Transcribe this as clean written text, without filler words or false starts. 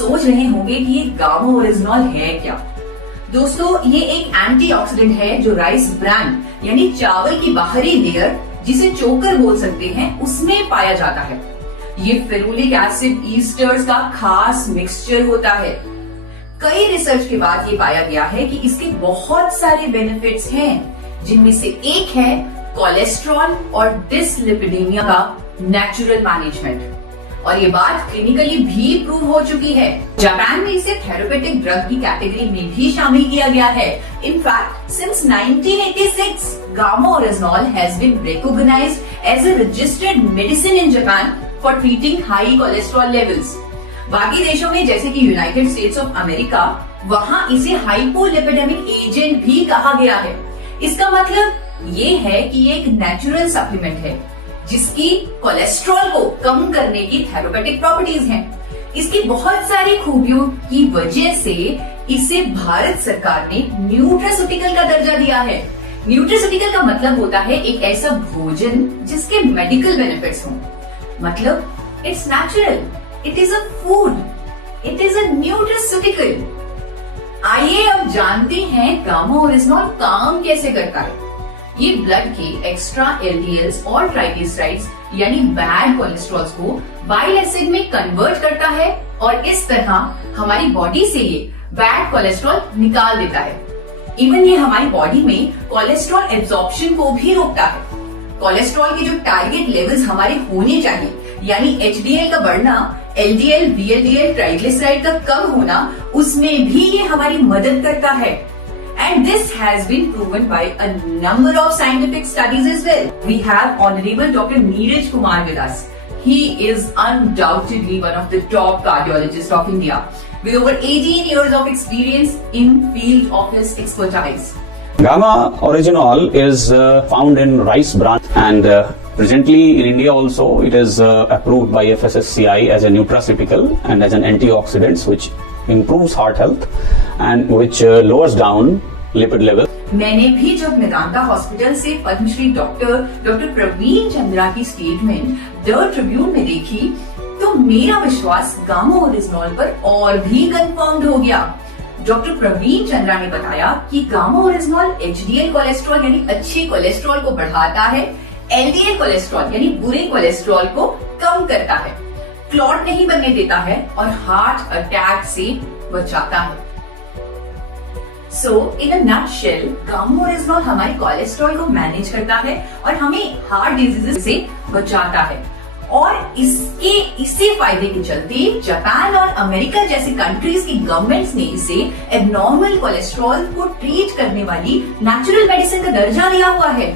सोच रहे होंगे कि ये गामा ओरिजिनॉल है क्या। दोस्तों, ये एक एंटीऑक्सीडेंट है जो राइस ब्रान यानी चावल की बाहरी लेयर, जिसे चोकर बोल सकते हैं, उसमें पाया जाता है। ये फेरुलिक एसिड ईस्टर्स का खास मिक्सचर होता है। कई रिसर्च के बाद ये पाया गया है कि इसके बहुत सारे बेनिफिट्स हैं, जिनमें से एक है कोलेस्ट्रॉल और डिसलिपिडीमिया का नेचुरल मैनेजमेंट, और ये बात क्लिनिकली भी प्रूव हो चुकी है। जापान में इसे थेरेपेटिक ड्रग की कैटेगरी में भी शामिल किया गया है। In fact since 1986 gamma oryzanol has been recognised as a registered medicine in Japan for treating high cholesterol levels. बाकी देशों में जैसे कि यूनाइटेड स्टेट्स ऑफ अमेरिका, वहाँ इसे हाइपोलिपिडेमिक एजेंट भी कहा गया है। इसका मतलब ये है कि ये एक नेचुरल सप्लीमेंट है जिसकी कोलेस्ट्रॉल को कम करने की थेरेपेटिक प्रॉपर्टीज हैं। इसकी बहुत सारी खूबियों की वजह से इसे भारत सरकार ने न्यूट्रास्यूटिकल का दर्जा दिया है। न्यूट्रास्यूटिकल का मतलब होता है एक ऐसा भोजन जिसके मेडिकल बेनिफिट्स हों। मतलब it's natural, it is a food, it is a nutraceutical. आइए अब जानते हैं गामा ओरिजिनॉल काम कैसे करता है। ये ब्लड के एक्स्ट्रा एलडीएल्स और ट्राइग्लिसराइड्स यानी बैड कोलेस्ट्रॉल्स को बाइल एसिड में कन्वर्ट करता है और इस तरह हमारी बॉडी से ये बैड कोलेस्ट्रॉल निकाल देता है। इवन ये हमारी बॉडी में कोलेस्ट्रॉल एब्जॉर्प्शन को भी रोकता है। कोलेस्ट्रॉल के जो टारगेट लेवल्स हमारे होने चाहिए, यानी एचडीएल का बढ़ना, एलडीएल, वीएलडीएल, ट्राइग्लिसराइड का कम होना, उसमें भी ये हमारी मदद करता है। And this has been proven by a number of scientific studies as well. We have Honorable Dr. Neeraj Kumar with us. He is undoubtedly one of the top cardiologists of India, with over 18 years of experience in field of his expertise. Gamma oryginol is found in rice bran, and presently in India also it is approved by FSSCI as a nutraceutical and as an antioxidant, which improves heart health and which lowers down lipid level. मैंने भी जब Medanta hospital से Padmashri doctor Praveen Chandra की statement the Tribune में देखी, तो मेरा विश्वास गामा ओरिजिनॉल पर और भी कंफर्म्ड हो गया। डॉक्टर प्रवीण चंद्रा ने बताया कि गामा ओरिजिनॉल एचडीएल कोलेस्ट्रॉल यानी अच्छे कोलेस्ट्रॉल को बढ़ाता है, एलडीएल कोलेस्ट्रॉल यानी बुरे कोलेस्ट्रॉल को कम करता है, क्लॉट नहीं बनने देता है और हार्ट अटैक से बचाता है। सो इन अ नटशेल, गामा ओरिजिनॉल हमारे कोलेस्ट्रॉल को मैनेज करता है और हमें हार्ट डिजीजेस से बचाता है। और इससे फायदे के चलते जापान और अमेरिका जैसी कंट्रीज की गवर्नमेंट्स ने इसे एबनॉर्मल कोलेस्ट्रॉल को ट्रीट करने वाली नेचुरल मेडिसिन का दर्जा दिया हुआ है।